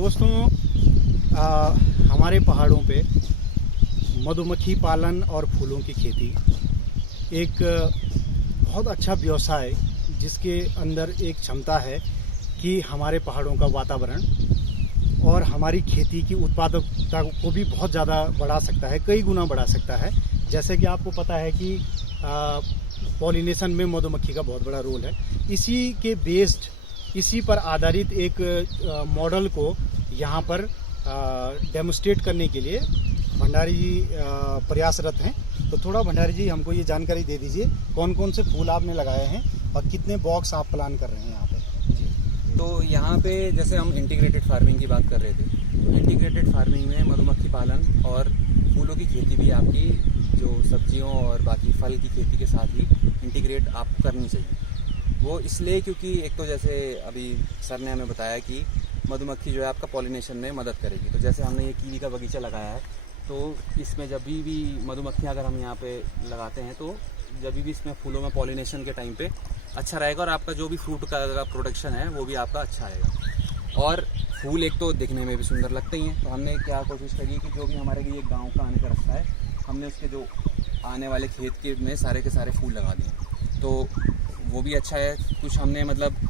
दोस्तों हमारे पहाड़ों पे मधुमक्खी पालन और फूलों की खेती एक बहुत अच्छा व्यवसाय जिसके अंदर एक क्षमता है कि हमारे पहाड़ों का वातावरण और हमारी खेती की उत्पादकता को भी बहुत ज़्यादा बढ़ा सकता है, कई गुना बढ़ा सकता है। जैसे कि आपको पता है कि पॉलिनेशन में मधुमक्खी का बहुत बड़ा रोल है। इसी पर आधारित एक मॉडल को यहाँ पर डेमोस्ट्रेट करने के लिए भंडारी जी प्रयासरत हैं। तो थोड़ा भंडारी जी हमको ये जानकारी दे दीजिए, कौन कौन से फूल आपने लगाए हैं और कितने बॉक्स आप प्लान कर रहे हैं यहाँ पे जी। तो यहाँ पे जैसे हम इंटीग्रेटेड फार्मिंग की बात कर रहे थे, तो इंटीग्रेटेड फार्मिंग में मधुमक्खी पालन और फूलों की खेती भी आपकी जो सब्जियों और बाकी फल की खेती के साथ ही इंटीग्रेट आपको करनी चाहिए। वो इसलिए क्योंकि एक तो जैसे अभी सर ने हमें बताया कि मधुमक्खी जो है आपका पॉलिनेशन में मदद करेगी। तो जैसे हमने ये कीवी का बगीचा लगाया है, तो इसमें जब भी मधुमक्खियाँ अगर हम यहाँ पे लगाते हैं तो जब भी इसमें फूलों में पॉलिनेशन के टाइम पे अच्छा रहेगा और आपका जो भी फ्रूट का प्रोडक्शन है वो भी आपका अच्छा आएगा। और फूल एक तो दिखने में भी सुंदर लगते ही हैं। तो हमने क्या कोशिश करी है कि जो भी हमारे लिए गाँव का आने का रास्ता है, हमने उसके जो आने वाले खेत के में सारे के सारे फूल लगा दिए, तो वो भी अच्छा है। कुछ हमने मतलब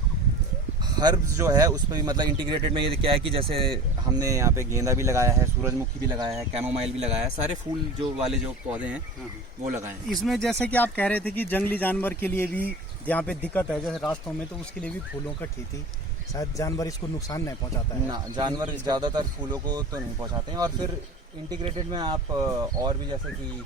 हर्ब्स जो है उसमें भी मतलब इंटीग्रेटेड में ये क्या है कि जैसे हमने यहाँ पे गेंदा भी लगाया है, सूरजमुखी भी लगाया है, कैमोमाइल भी लगाया है, सारे फूल जो वाले जो पौधे हैं वो लगाए हैं। इसमें जैसे कि आप कह रहे थे कि जंगली जानवर के लिए भी जहाँ पे दिक्कत है जैसे रास्तों में, तो उसके लिए भी फूलों का खेती, शायद जानवर इसको नुकसान नहीं पहुँचाता है ना। जानवर ज़्यादातर फूलों को तो नहीं पहुँचाते हैं। और फिर इंटीग्रेटेड में आप और भी जैसे कि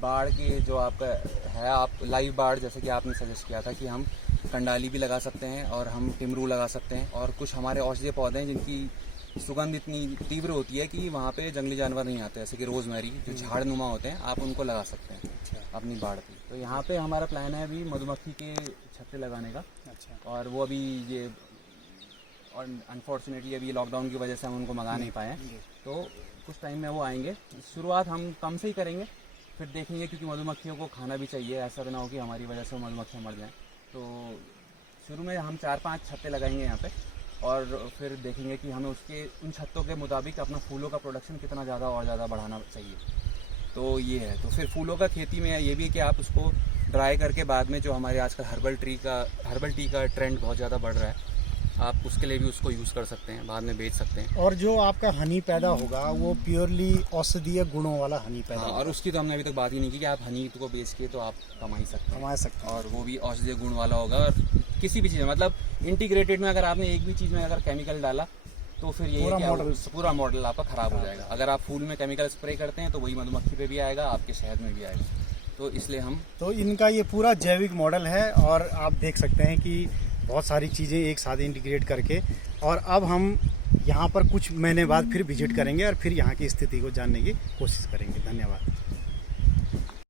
बाड़ की जो आपका है, आप लाइव बाड़ जैसे कि आपने सजेस्ट किया था कि हम कंडाली भी लगा सकते हैं और हम टिमरू लगा सकते हैं। और कुछ हमारे औषधीय पौधे हैं जिनकी सुगंध इतनी तीव्र होती है कि वहाँ पे जंगली जानवर नहीं आते, जैसे कि रोजमेरी जो झाड़नुमा होते हैं, आप उनको लगा सकते हैं अपनी बाड़ पे। तो यहाँ पे हमारा प्लान है अभी मधुमक्खी के छत्ते लगाने का। अच्छा। और वो अभी ये और अनफॉर्चुनेटली अभी लॉकडाउन की वजह से हम उनको मंगा नहीं पाए, तो कुछ टाइम में वो आएंगे। शुरुआत हम कम से ही करेंगे, फिर देखेंगे, क्योंकि मधुमक्खियों को खाना भी चाहिए, ऐसा भी ना हो कि हमारी वजह से मधुमक्खियाँ मर जाएं। तो शुरू में हम 4-5 छत्ते लगाएंगे यहाँ पे, और फिर देखेंगे कि हमें उसके उन छत्तों के मुताबिक अपना फूलों का प्रोडक्शन कितना ज़्यादा और ज़्यादा बढ़ाना चाहिए। तो ये है। तो फिर फूलों का खेती में ये भी है कि आप उसको ड्राई करके बाद में जो हमारे आजकल हर्बल टी का ट्रेंड बहुत ज़्यादा बढ़ रहा है, आप उसके लिए भी उसको यूज़ कर सकते हैं, बाद में बेच सकते हैं। और जो आपका हनी पैदा होगा वो प्योरली औषधीय गुणों वाला हनी पैदा होगा। और उसकी तो हमने अभी तक बात ही नहीं की कि आप हनी को बेच के तो आप कमा सकते हैं, और वो भी औषधीय गुण वाला होगा। और किसी भी चीज़ में मतलब इंटीग्रेटेड में अगर आपने एक भी चीज़ में अगर केमिकल डाला तो फिर ये पूरा मॉडल आपका ख़राब हो जाएगा। अगर आप फूल में केमिकल स्प्रे करते हैं तो वही मधुमक्खी पे भी आएगा, आपके शहद में भी आएगा। तो इसलिए तो इनका ये पूरा जैविक मॉडल है, और आप देख सकते हैं कि बहुत सारी चीज़ें एक साथ इंटीग्रेट करके। और अब हम यहाँ पर कुछ महीने बाद फिर विजिट करेंगे और फिर यहाँ की स्थिति को जानने की कोशिश करेंगे। धन्यवाद।